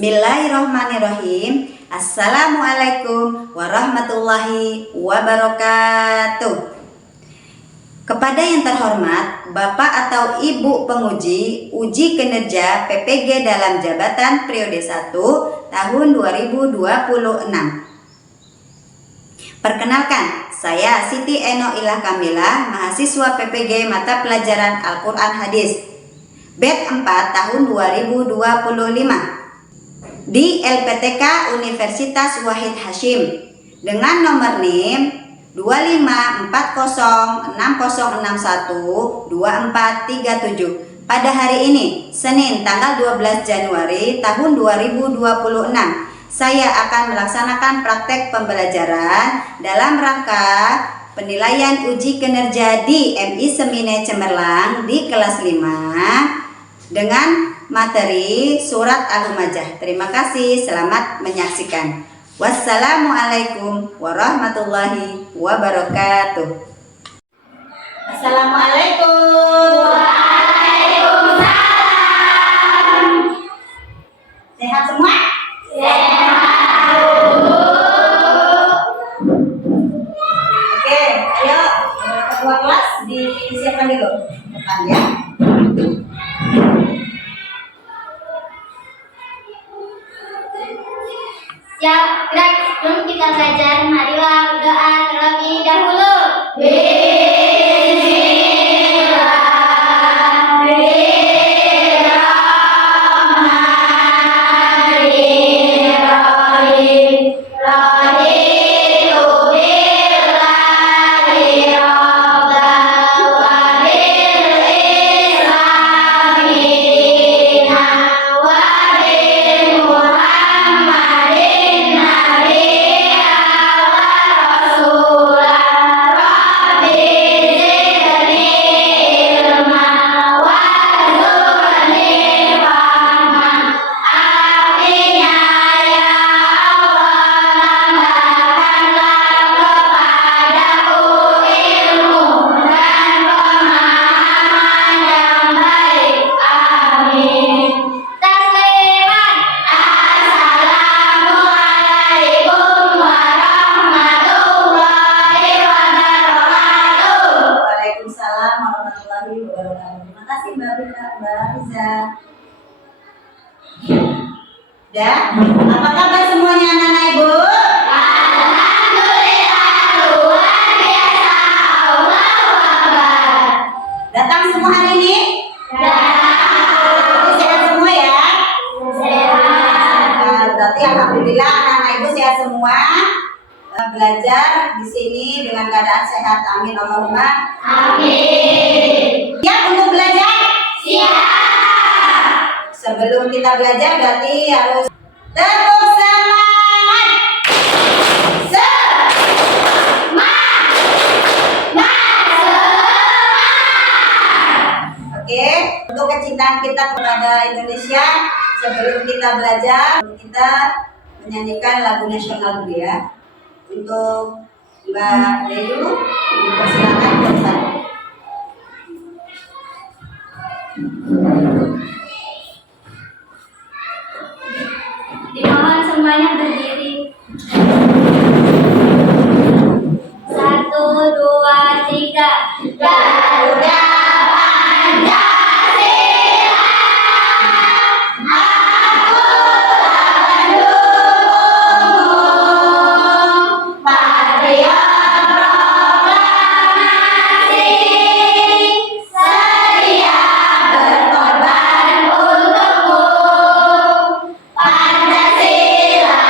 Bismillahirrahmanirrahim. Assalamualaikum warahmatullahi wabarakatuh. Kepada yang terhormat Bapak atau Ibu penguji uji kinerja PPG dalam jabatan periode 1 tahun 2026. Perkenalkan, saya Siti Eno Ilah Kamila, mahasiswa PPG mata pelajaran Al-Quran Hadis batch 4 tahun 2025 di LPTK Universitas Wahid Hasyim dengan nomor NIM 254060612437 pada hari ini, Senin tanggal 12 Januari tahun 2026. Saya akan melaksanakan praktek pembelajaran dalam rangka penilaian uji kinerja di MI Semine Cemerlang di kelas 5 dengan materi surat Al-Humajah. Terima kasih, selamat menyaksikan. Wassalamualaikum warahmatullahi wabarakatuh. Assalamualaikum. Waalaikumsalam. Sehat semua? Sehat. Oke, ayo ketua kelas disiapkan dulu depan ya. Siap, gerak. Sebelum kita belajar, marilah berdoa terlebih dahulu. Terima kasih Mbak Riza. Ya, apa kabar semuanya anak-anak Ibu? Alhamdulillah, luar biasa. Allahu Akbar. Datang semua hari ini? Datang. Sehat semua ya? Sehat. Berarti alhamdulillah anak-anak Ibu sehat semua. Belajar di sini dengan keadaan sehat. Amin Allahumma. Amin. Siap untuk belajar? Siap. Sebelum kita belajar berarti harus tepuk semangat. Oke, untuk kecintaan kita kepada Indonesia, sebelum kita belajar, kita menyanyikan lagu nasional dulu ya. Untuk Mbak Deyu, dipersilakan bersama. Dimohon semuanya berdiri. 1, 2, 3. Garuda Pancasila, aku mendukungmu. Patriot proklamasi, sedia berkorban untukmu. Pancasila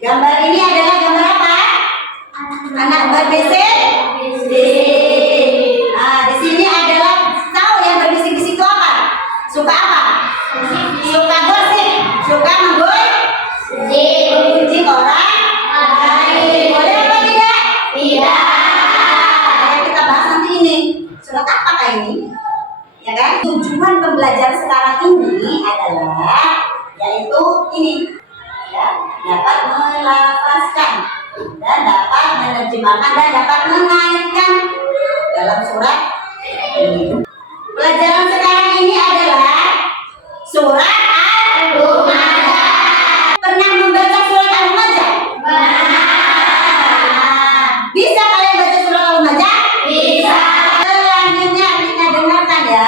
Gambar ini adalah gambar apa? Anak berbisik. Nah, di sini adalah tahu yang berbisik-bisik itu apa? Suka apa? Suka gosip, suka menggunjing orang lain. Boleh apa tidak? Tidak. Yang kita bahas nanti ini. Surat apakah ini? Ya kan? Tujuan pembelajaran sekarang ini adalah yaitu ini. Ya, dapat melafazkan dan dapat menerjemahkan dan dapat mengaitkan dalam surat ini. Pelajaran sekarang ini adalah surat Al-Humazah. Pernah membaca surat Al-Humazah? Bisa kalian baca surat Al-Humazah? Bisa. Selanjutnya kita dengarkan ya.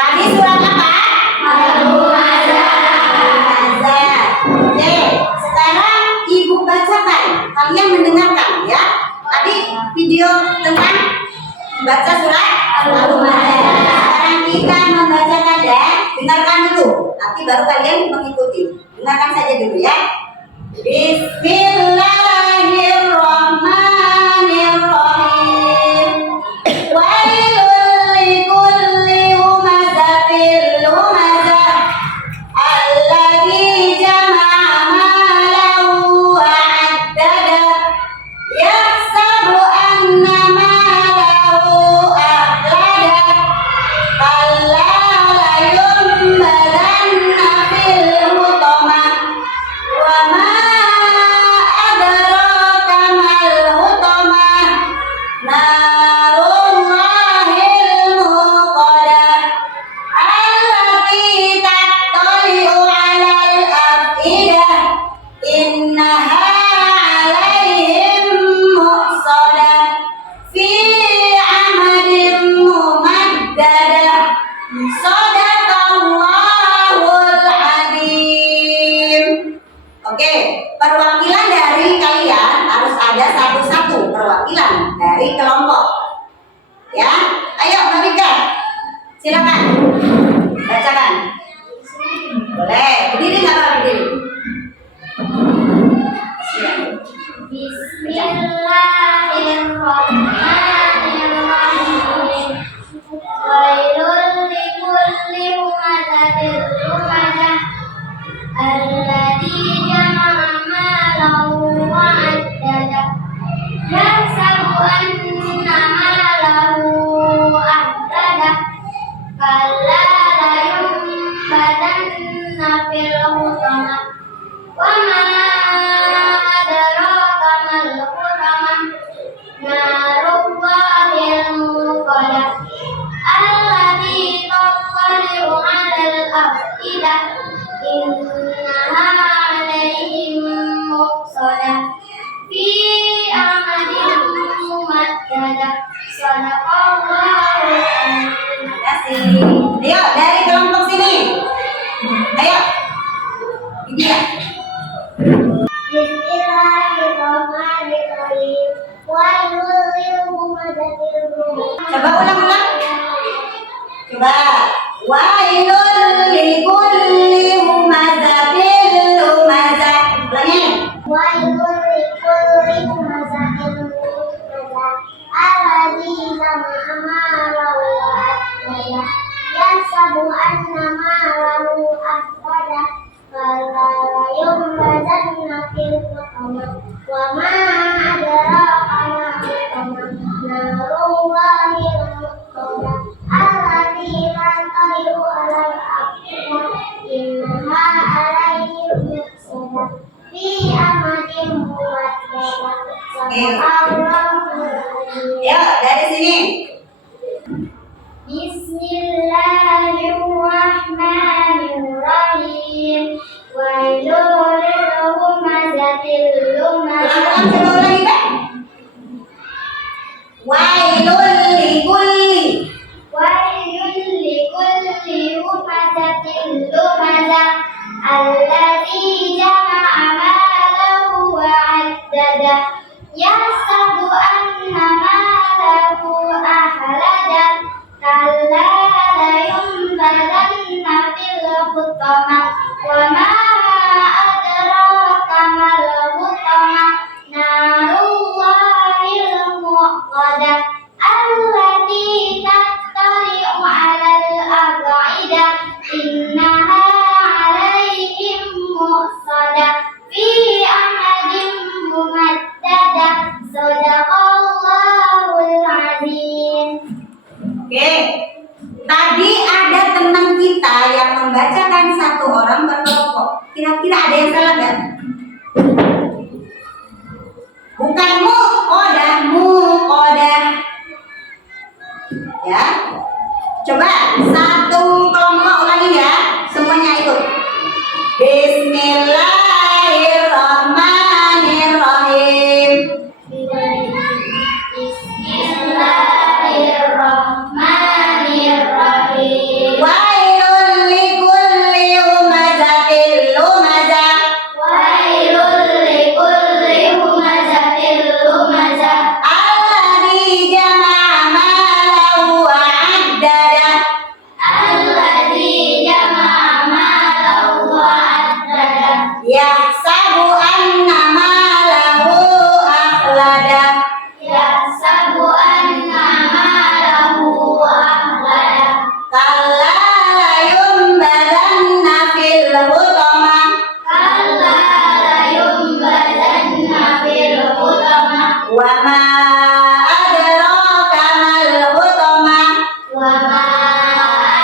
Tadi surat apa? Al-Humazah. Oke, sekarang ibu bacakan. Kalian mendengarkan ya. Tadi video tentang baca surat Al-Humazah. Sekarang kita membacakan ya. Dengarkan dulu. Nanti baru kalian mengikuti. Dengarkan saja dulu ya. Bismillahirrahmanirrahim. Wailul likulli humazatil lumazah alladzi jama'a malahu wa 'addadah yahsabu anna malahu akhladah kalla layunbadanna fil hutamah wa ma adraka mal hutamah narullahil muqadah allati tattali'u 'alal afidah innaha 'alaihim muqsadah fi 'amadin mumaddadah sadaqallahul 'adzim. Oke, perwakilan dari kalian harus ada satu-satu perwakilan dari kelompok. Ya, ayo Mbak Mika, silakan bacakan. Boleh, berdiri nggak Mbak berdiri? Silakan. Bismillahirrahmanirrahim. Wailul likulli humazatil lumazah alladzi jama'a malahu wa 'addadah yahsabu anna malahu akhladah kalla layunbadanna fil hutamah wa ma adraka mal hutamah narullahil muqadah allati tattali'u 'alal afidah innaha 'alaihim muqsadah fi amadin mumaddadah sadaqallahul 'adzim. Terima kasih. Ayo dari kelompok sini. Ayo. Ini ya. Bismillahirrahmanirrahim. Wailul lil humazatil lumazah. Coba ulang-ulang. Coba. Wailul likulli humazatil wa ma adraka ma huqama narullahil muqada allati tantali'u 'alal afida innaha 'alaihim muqsadah fi amadin muwaddadah. Ya, dari sini. Bismillahirrahmanirrahim. Wailul lil humazatil lumazah. Coba ulangi, Pak. Wailul likulli. Wailul likulli humazatil lumazah. Alladzi jama'a malahu wa 'addadah. Yahsabu anna malahu akhladah. Kalla layunbadanna fil hutamah. Wa ma adraka mal hutamah. Narullahil muqadah allati tattali'u 'alal af'idah innaha 'alaihim muqsadah fi amadin mumaddadah. Shadaqallahul azim. Oke. Tadi ada teman kita yang membacakan satu orang berkelompok. Kira-kira ada yang salah nggak? Bukan muqadah. Ya. Coba satu kelompok ulangi ya. Semuanya ikut. Bismillahirrahmanirrahim. Bismillahirrahmanirrahim. Wailul likulli humazatil lumazah. Wailul likulli humazatil lumazah. Alladzi jama'a malahu wa 'addadah. Alladzi jama'a malahu wa 'addadah. Yahsabu anna malahu akhladah. Yahsabu anna malahu akhladah. Kalla layunbadanna fil hutamah. Kalla layunbadanna fil hutamah. Wa ma adraka mal hutamah. Wa ma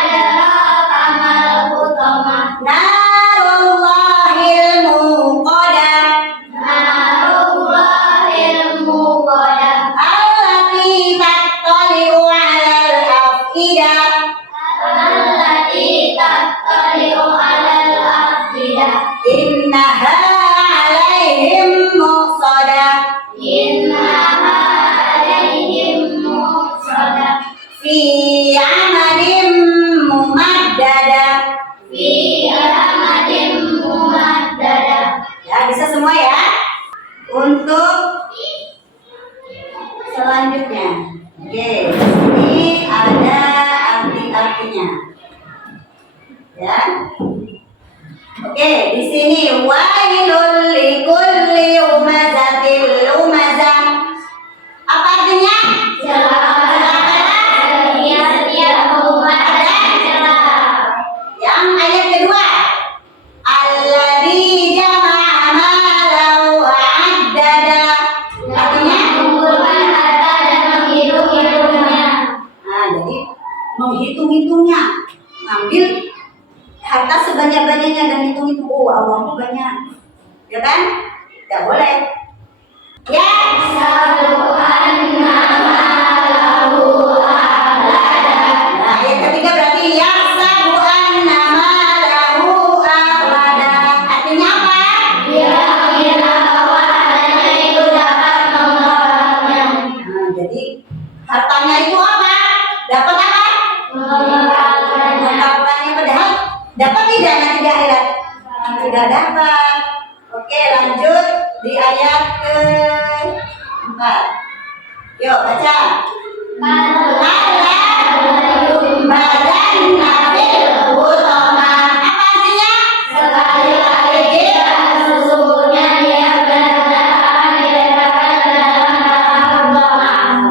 adraka mal hutamah. Narullahil muqadah. Narullahil muqadah Allati tattali'u 'alal afidah. allati tattali'u 'alal afidah Innaha 'alaihim muqsadah. innaha 'alaihim muqsadah Fi amadin mumaddadah. fi amadin mumaddadah. Ya, bisa semua ya. Untuk selanjutnya. Oke, ini ada arti-artinya. Ya. Oke, di sini wailul likulli humazatil lumazah. Apa artinya? Yang ayat kedua. Alladzi jama'a malahu wa 'addadah. Artinya? Nah, jadi menghitung-hitungnya, ngambil harta sebanyak-banyaknya dan hitung-hitung. Oh, uangku banyak, ya kan? Tidak boleh. Ya. Nah, yang ketiga berarti yahsabu anna malahu akhladah. Artinya apa? Nah, jadi hartanya itu apa? Dapat apa? Menghartanya, padahal dapat tidak nanti di akhirat? Tidak dapat. Oke, lanjut di ayat ke-4. Yuk baca. Badanna fil hutamah. Apa artinya?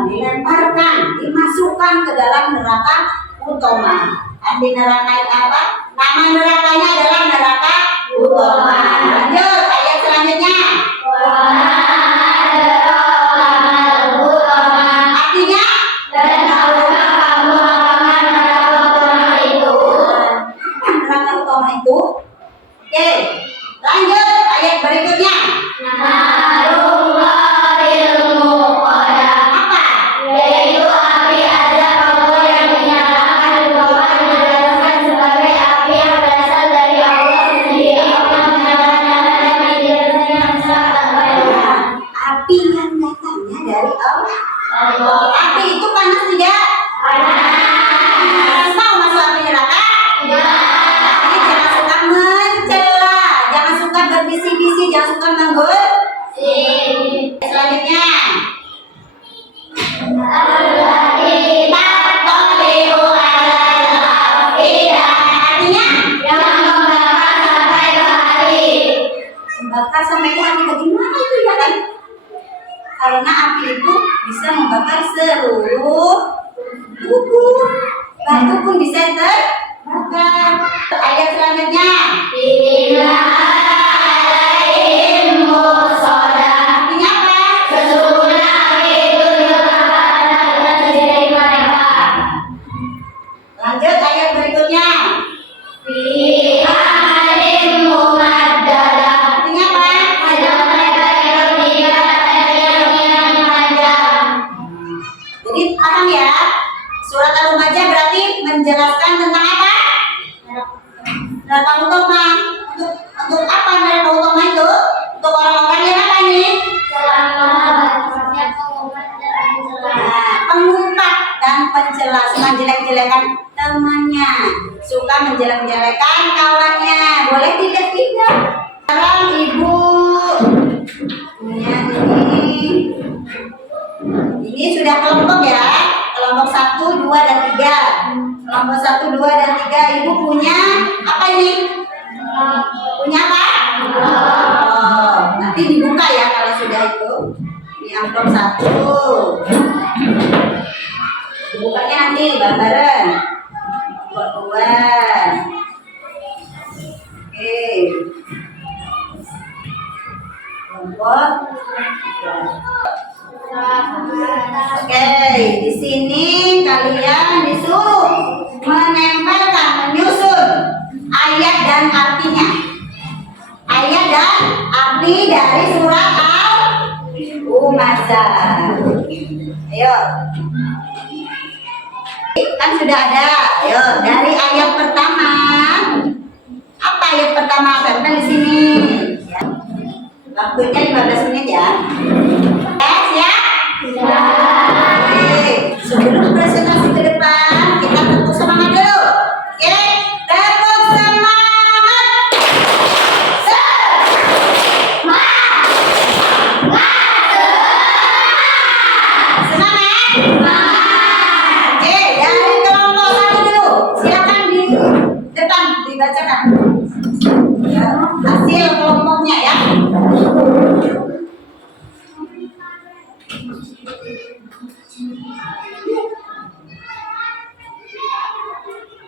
Dilemparkan, dimasukkan ke dalam neraka utama. Di neraka apa? Nama nerakanya adalah neraka utama. Lanjut ayat selanjutnya. terbakar seluruh tubuh. Batu pun bisa terbakar. Ayat selanjutnya. Artinya apa? Lanjut ayat berikutnya. Artinya apa? Jadi paham ya? Surat Al-Majah berarti menjelaskan tentang apa? Neraka utama. Untuk apa neraka utama itu? Untuk orang-orang yang apa nih? Pengumpat dan pencelas, menjelek-jelekan temannya, suka menjelek-jelekan kawannya. Boleh tidak? Sekarang ibu punya ini sudah kelompok ya, kelompok 1, 2, dan 3. Kelompok 1, 2, dan 3 ibu punya apa ini? Punya apa? Oh, nanti dibuka ya kalau sudah itu. Ini amplop 1. Dibukanya nanti bareng-bareng. Amplop 2. Oke. Kelompok 3. Oke, di sini kalian disuruh menempelkan, menyusun ayat dan artinya. Ayat dan arti dari surat Al-Humazah. Ayo. Kan sudah ada. Ayo, dari ayat pertama. Apa ayat pertama? Tempel di sini. Ya. Waktunya 15 menit ya. Siap? Oke. Sebelum presentasi ke depan, kita tepuk semangat dulu. Oke, tepuk semangat. Semangat. Oke, dari kelompok 1 dulu. Silakan di depan dibacakan. Ya, hasil kelompoknya ya.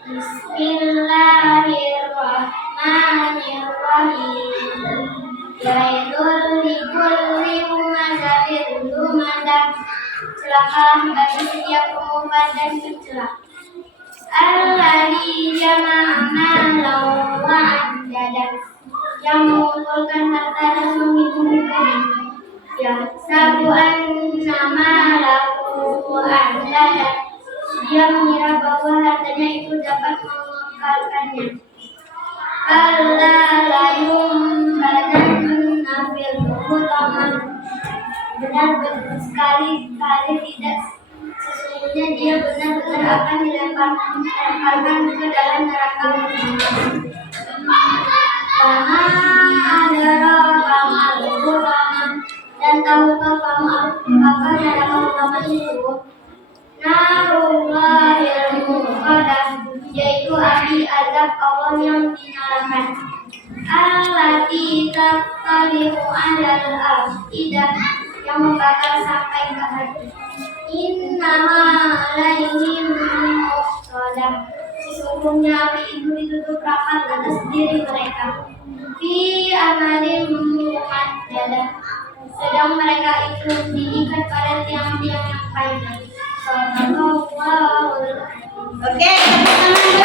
Bismillahirrahmanirrahim. Wailul likulli humazatin lumazah. Celakalah bagi setiap pengumpat dan pencela. Alladzi jama'a malan wa 'addadah. Yang mengumpulkan harta dan menghitung-hitungnya. Yahsabu anna malahu akhladah. Dia mengira bahwa hartanya itu dapat mengekalkannya. Kalla la yumbadanna fil hutama. Benar sekali tidak. Sesungguhnya dia benar-benar akan dilemparkan ke dalam neraka. Karena adraka mal hutama. Dan tahukah kamu apa neraka utama itu? Narullahil muqaddah, yaitu api azab Allah yang dinyalakan. Allati taqtali'u 'alal afidah, yang membakar sampai ke hati. Innaha 'alaihim muqaddah, sesungguhnya api itu ditutup rapat atas diri mereka. Fi amalin muqaddadah, sedang mereka itu diikat pada tiang-tiang yang panjang. Oke, tepuk tangan dulu.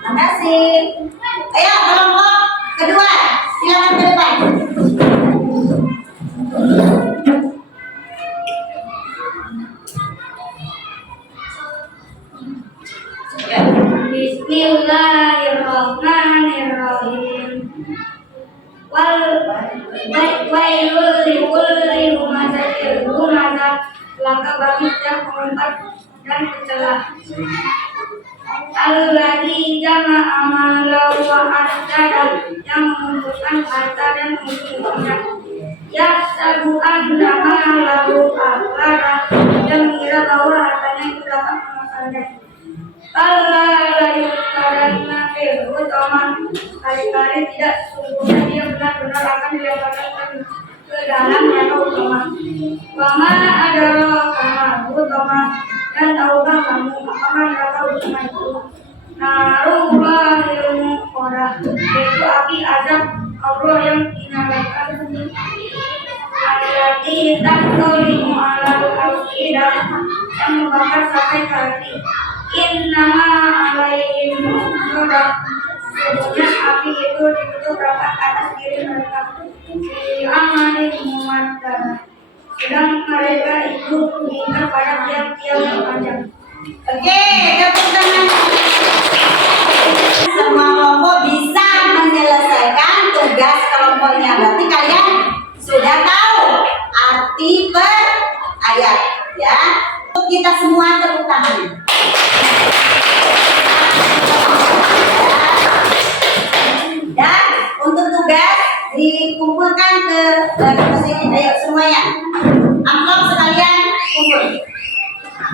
Terima kasih. Ayo kelompok kedua, silakan ke depan. Bismillahirrahmanirrahim. Wailul likulli humazatin lumazah. Celaka bagi setiap pengumpat dan pencela. Alladzi jama'a malan wa 'addadah, yang mengumpulkan harta dan menghitungnya. Yahsabu anna malahu akhladah, yang mengira bahwa hartanya itu dapat mengekalkannya. Kalla la yumbadanna fil hutama. Kali-kali tidak, sesungguhnya dia benar-benar akan dilemparkan ke dalam yang utama. Wama adalah karena utama, dan tahukah kamu apakah neraka utama itu? Narullah yang kodah, yaitu api azab Allah yang dinyalakan. Alati takdolimu ala al-idah, yang membakar sampai ke hati. Innama alaihim mudah. Sesungguhnya api itu ditutup rapat atas diri mereka. Di amalin mumaddah, sedang mereka itu mengingat pada tiap-tiap yang panjang. Oke, tepuk tangan. Semua kelompok bisa menyelesaikan tugas kelompoknya. Berarti kalian sudah tahu arti per ayat, ya. Untuk kita semua tepuk tangan. Dan untuk tugas dikumpulkan ke sini, ayo semuanya. Amplop sekalian kumpul.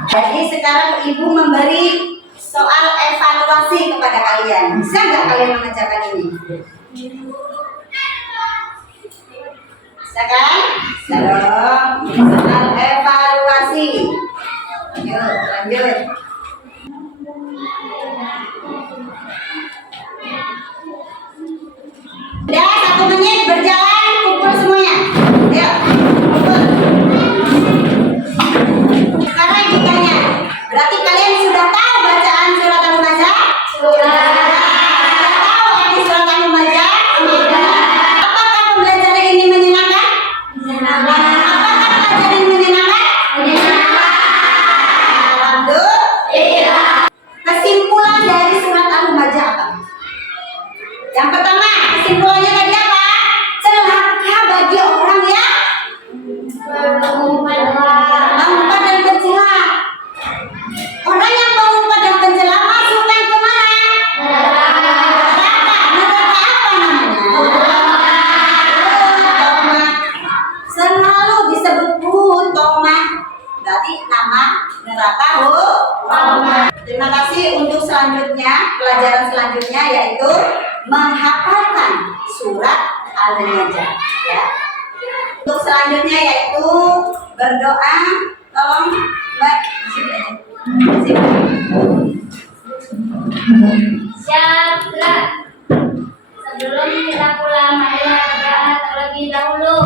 Jadi sekarang ibu memberi soal evaluasi kepada kalian. Bisa nggak kalian mengerjakan ini? Bisa kan? Bisa dong. Soal evaluasi. Yuk, lanjut. Udah 1 menit berjalan, kumpul semuanya. Ayo, kumpul. Sekarang ibu tanya, berarti kalian sudah tahu bacaan surat Al-Humazah? Sudah. Sudah tahu arti surat Al-Humazah? Sudah. Apakah pembelajaran ini menyenangkan? Menyenangkan. Apakah pembelajaran ini menyenangkan? Menyenangkan. Alhamdulillah. Kesimpulan dari surat Al-Humazah apa? Yang pertama, kesimpulannya tadi apa? Celaka bagi orang yang mengumpat dan pencela. Orang yang mengumpat dan pencela masukkan ke mana? Neraka. Neraka apa namanya? Toma. Selalu disebut Toma. Berarti nama neraka Toma. Terima kasih. Untuk selanjutnya, pelajaran selanjutnya yaitu menghafalkan surat Al-Humazah, ya. Untuk selanjutnya yaitu berdoa. Tolong Mbak, di sini aja. Di sini. Siaplah. Sebelum kita pulang, marilah berdoa terlebih dahulu.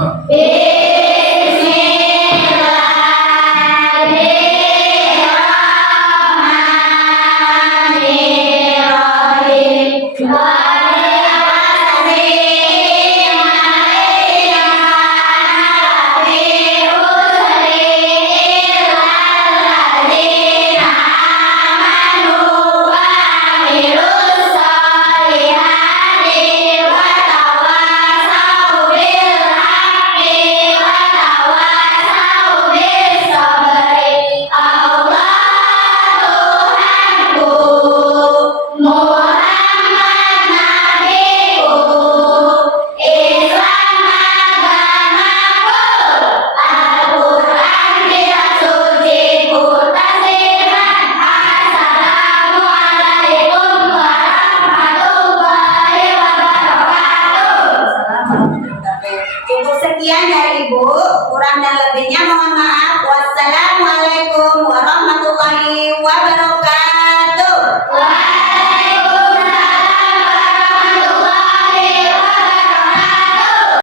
Cukup sekian dari Ibu, kurang dan lebihnya mohon maaf. Wassalamualaikum warahmatullahi wabarakatuh.